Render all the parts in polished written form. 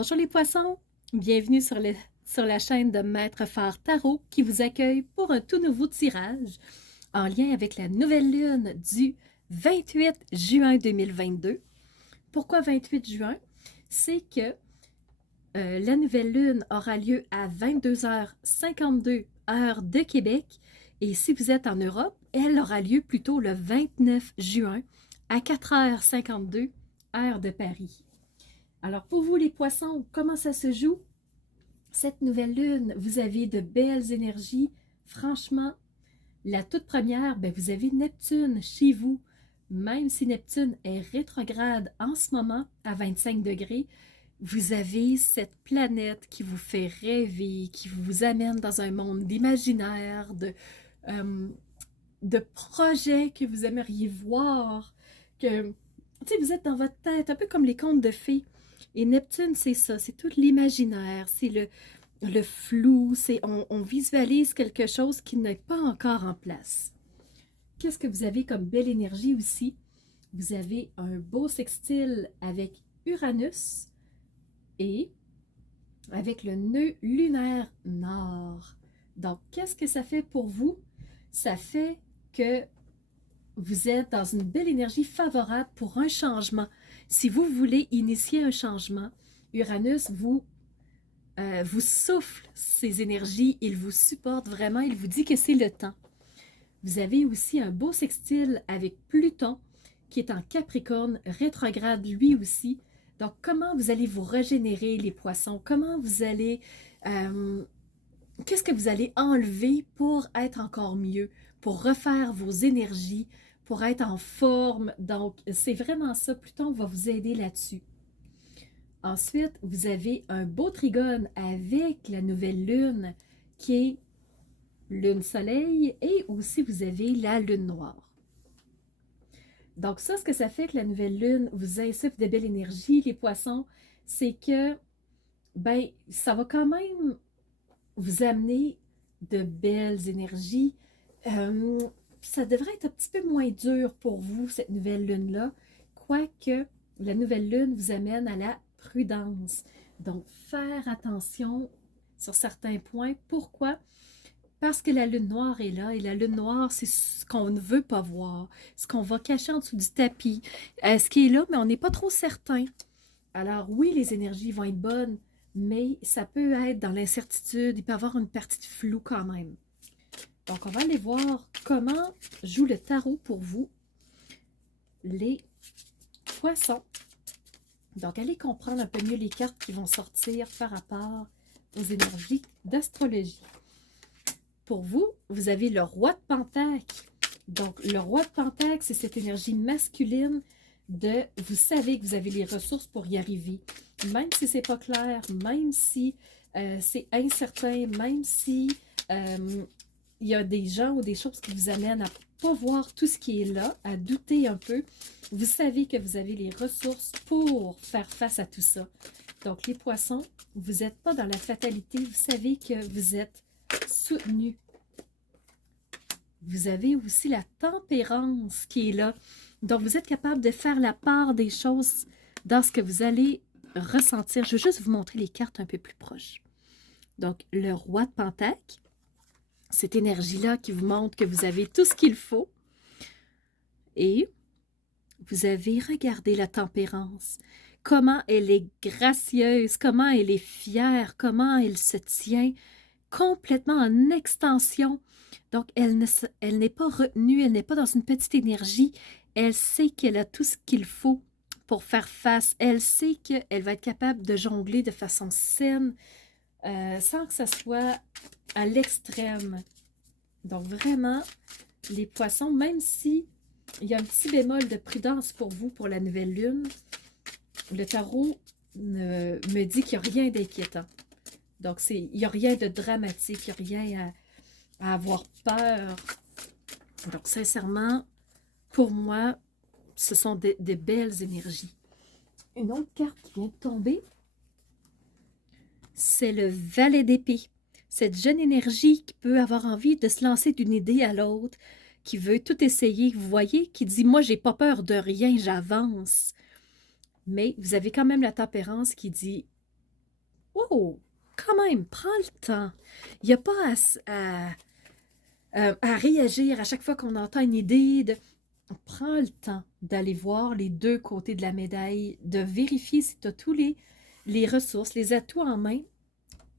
Bonjour les poissons, bienvenue sur la chaîne de Maître Phare Tarot qui vous accueille pour un tout nouveau tirage en lien avec la nouvelle lune du 28 juin 2022. Pourquoi 28 juin? C'est que la nouvelle lune aura lieu à 22h52 heure de Québec et si vous êtes en Europe, elle aura lieu plutôt le 29 juin à 4h52 heure de Paris. Alors pour vous les poissons, comment ça se joue? Cette nouvelle lune, vous avez de belles énergies. Franchement, la toute première, vous avez Neptune chez vous. Même si Neptune est rétrograde en ce moment à 25 degrés, vous avez cette planète qui vous fait rêver, qui vous amène dans un monde d'imaginaire, euh, de projets que vous aimeriez voir, que vous êtes dans votre tête, un peu comme les contes de fées. Et Neptune, c'est ça, c'est tout l'imaginaire, c'est le flou, on visualise quelque chose qui n'est pas encore en place. Qu'est-ce que vous avez comme belle énergie aussi? Vous avez un beau sextile avec Uranus et avec le nœud lunaire nord. Donc, qu'est-ce que ça fait pour vous? Ça fait que vous êtes dans une belle énergie favorable pour un changement. Si vous voulez initier un changement, Uranus vous souffle ses énergies, il vous supporte vraiment, il vous dit que c'est le temps. Vous avez aussi un beau sextile avec Pluton qui est en Capricorne, rétrograde lui aussi. Donc, comment vous allez vous régénérer les poissons? Comment vous allez... qu'est-ce que vous allez enlever pour être encore mieux, pour refaire vos énergies, pour être en forme? Donc, c'est vraiment ça. Pluton va vous aider là-dessus. Ensuite, vous avez un beau trigone avec la nouvelle lune qui est lune-soleil et aussi vous avez la lune noire. Donc ça, ce que ça fait que la nouvelle lune vous insuffle de belle énergie, les poissons, c'est que, ça va quand même vous amener de belles énergies. Ça devrait être un petit peu moins dur pour vous, cette nouvelle lune-là, quoique la nouvelle lune vous amène à la prudence. Donc, faire attention sur certains points. Pourquoi? Parce que la lune noire est là, et la lune noire, c'est ce qu'on ne veut pas voir, ce qu'on va cacher en dessous du tapis, ce qui est là, mais on n'est pas trop certain. Alors oui, les énergies vont être bonnes, mais ça peut être dans l'incertitude, il peut y avoir une partie de flou quand même. Donc, on va aller voir comment joue le tarot pour vous, les poissons. Donc, allez comprendre un peu mieux les cartes qui vont sortir par rapport aux énergies d'astrologie. Pour vous, vous avez le roi de Pentacle. Donc, le roi de Pentacle, c'est cette énergie masculine de vous savez que vous avez les ressources pour y arriver. Même si c'est pas clair, même si c'est incertain, même si il y a des gens ou des choses qui vous amènent à pas voir tout ce qui est là, à douter un peu, vous savez que vous avez les ressources pour faire face à tout ça. Donc, les poissons, vous n'êtes pas dans la fatalité, vous savez que vous êtes soutenu. Vous avez aussi la tempérance qui est là. Donc, vous êtes capable de faire la part des choses dans ce que vous allez ressentir. Je vais juste vous montrer les cartes un peu plus proches. Donc, le roi de Pentacle, cette énergie-là qui vous montre que vous avez tout ce qu'il faut. Et vous avez regardé la tempérance. Comment elle est gracieuse, comment elle est fière, comment elle se tient complètement en extension. Donc, elle n'est pas retenue, elle n'est pas dans une petite énergie. Elle sait qu'elle a tout ce qu'il faut pour faire face. Elle sait qu'elle va être capable de jongler de façon saine, sans que ça soit à l'extrême. Donc, vraiment, les poissons, même si il y a un petit bémol de prudence pour vous pour la nouvelle lune, le tarot me dit qu'il n'y a rien d'inquiétant. Donc, il n'y a rien de dramatique, il n'y a rien à avoir peur. Donc, sincèrement, pour moi, ce sont des belles énergies. Une autre carte qui vient de tomber, c'est le valet d'épée. Cette jeune énergie qui peut avoir envie de se lancer d'une idée à l'autre, qui veut tout essayer, vous voyez, qui dit « moi, j'ai pas peur de rien, j'avance ». Mais vous avez quand même la tempérance qui dit Oh, quand même, prends le temps. Il n'y a pas à réagir à chaque fois qu'on entend une idée. Prends le temps d'aller voir les deux côtés de la médaille, de vérifier si tu as tous les ressources, les atouts en main.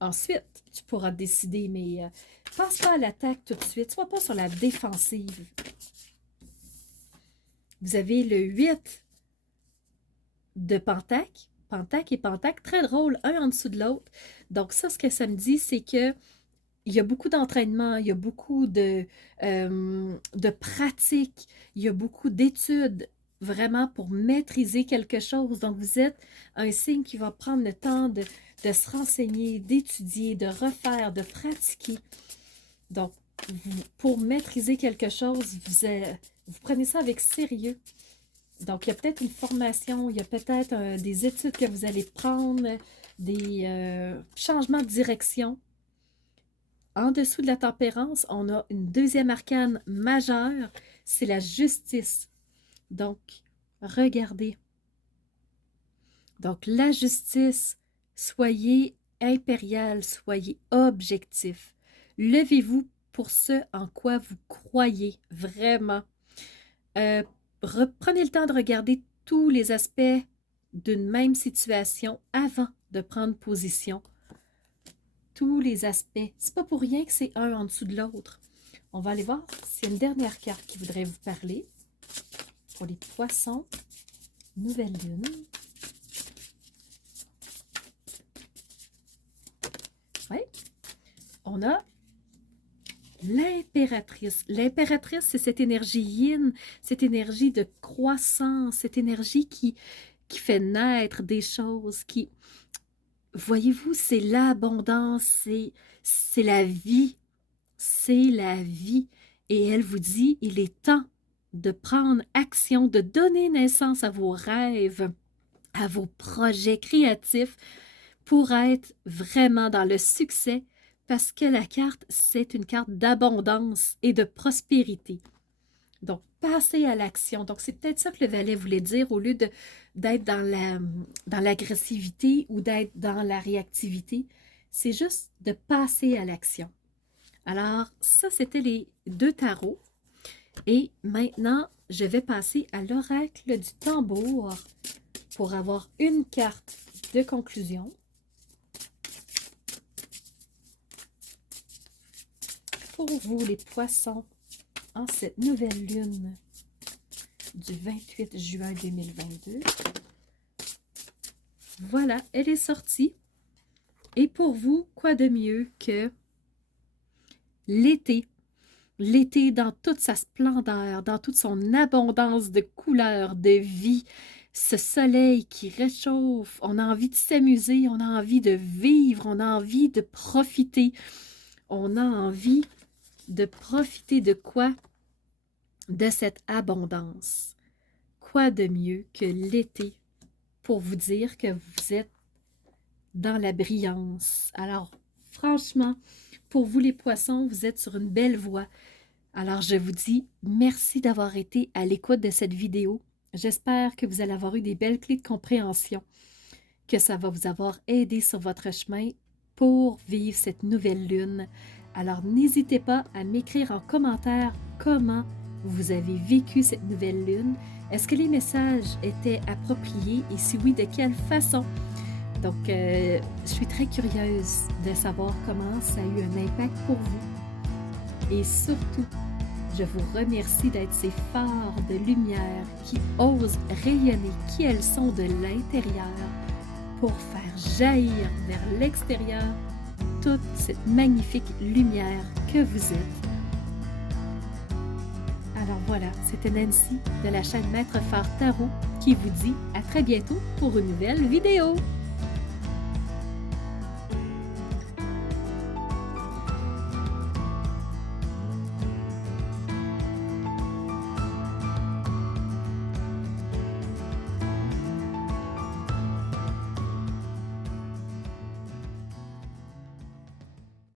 Ensuite, tu pourras décider, mais pense pas à l'attaque tout de suite. Sois pas sur la défensive. Vous avez le 8 de Pentacle. Pentacle et Pentacle, très drôle, un en dessous de l'autre. Donc ça, ce que ça me dit, c'est que il y a beaucoup d'entraînement, il y a beaucoup de pratique, il y a beaucoup d'études vraiment pour maîtriser quelque chose. Donc, vous êtes un signe qui va prendre le temps de se renseigner, d'étudier, de refaire, de pratiquer. Donc, pour maîtriser quelque chose, vous prenez ça avec sérieux. Donc, il y a peut-être une formation, il y a peut-être des études que vous allez prendre, des changements de direction. En dessous de la tempérance, on a une deuxième arcane majeure, c'est la justice. Donc, regardez. Donc, la justice, soyez impérial, soyez objectif. Levez-vous pour ce en quoi vous croyez vraiment. Prenez le temps de regarder tous les aspects d'une même situation avant de prendre position. Tous les aspects. C'est pas pour rien que c'est un en dessous de l'autre. On va aller voir s'il y a une dernière carte qui voudrait vous parler. Pour les poissons, nouvelle lune. Oui. On a l'impératrice. L'impératrice, c'est cette énergie yin, cette énergie de croissance, cette énergie qui fait naître des choses, qui... Voyez-vous, c'est l'abondance, c'est la vie, c'est la vie. Et elle vous dit, il est temps de prendre action, de donner naissance à vos rêves, à vos projets créatifs pour être vraiment dans le succès parce que la carte, c'est une carte d'abondance et de prospérité. Donc, passez à l'action. Donc, c'est peut-être ça que le valet voulait dire au lieu d'être dans l'agressivité ou d'être dans la réactivité. C'est juste de passer à l'action. Alors, ça, c'était les deux tarots. Et maintenant, je vais passer à l'oracle du tambour pour avoir une carte de conclusion. Pour vous, les poissons, en cette nouvelle lune du 28 juin 2022. Voilà, elle est sortie. Et pour vous, quoi de mieux que l'été? L'été dans toute sa splendeur, dans toute son abondance de couleurs, de vie, ce soleil qui réchauffe, on a envie de s'amuser, on a envie de vivre, on a envie de profiter. On a envie de profiter de quoi? De cette abondance. Quoi de mieux que l'été pour vous dire que vous êtes dans la brillance? Alors, franchement, pour vous les poissons, vous êtes sur une belle voie. Alors, je vous dis merci d'avoir été à l'écoute de cette vidéo. J'espère que vous allez avoir eu des belles clés de compréhension, que ça va vous avoir aidé sur votre chemin pour vivre cette nouvelle lune. Alors, n'hésitez pas à m'écrire en commentaire comment vous avez vécu cette nouvelle lune. Est-ce que les messages étaient appropriés et si oui, de quelle façon? Donc, je suis très curieuse de savoir comment ça a eu un impact pour vous. Et surtout, je vous remercie d'être ces phares de lumière qui osent rayonner qui elles sont de l'intérieur pour faire jaillir vers l'extérieur toute cette magnifique lumière que vous êtes. Alors voilà, c'était Nancy de la chaîne Maître Phare Tarot qui vous dit à très bientôt pour une nouvelle vidéo.